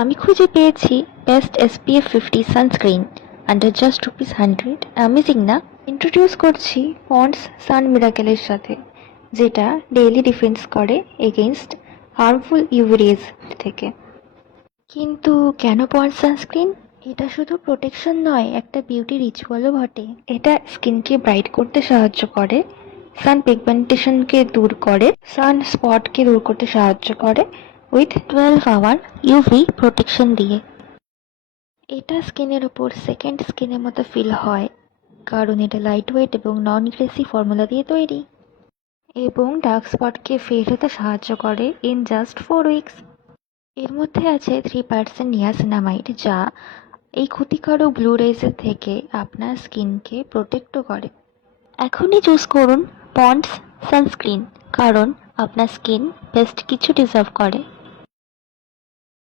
আমি খুঁজে পেয়েছি best SPF 50 sunscreen under just ₹100। Amazing না? ইন্ট্রোডিউস করছি পন্ডস সান মিরাকেলের সাথে, যেটা ডেইলি ডিফেন্স করে এগেইনস্ট হার্মফুল ইউভি রেজ থেকে। কিন্তু কেন পন্ডস সানস্ক্রিন? এটা শুধু প্রোটেকশন নয়, একটা বিউটি রিচুয়ালও বটে। এটা স্কিনকে ব্রাইট করতে সাহায্য করে, সান পিগমেন্টেশনকে দূর করে, সান স্পটকে দূর করতে সাহায্য করে উইথ 12 আওয়ার ইউভি প্রোটেকশন দিয়ে। এটা স্কিনের ওপর সেকেন্ড স্কিনের মতো ফিল হয়, কারণ এটা লাইট ওয়েট এবং নন গ্রেসি ফর্মুলা দিয়ে তৈরি, এবং ডার্ক স্পটকে ফেড হতে সাহায্য করে ইন জাস্ট 4 উইকস। এর মধ্যে আছে 3% নিয়াসিনামাইড, যা এই ক্ষতিকারক ব্লু রেজের থেকে আপনার স্কিনকে প্রোটেক্টও করে। এখনই চুজ করুন পন্ডস সানস্ক্রিন, কারণ আপনার স্কিন বেস্ট কিছু ডিজার্ভ করে।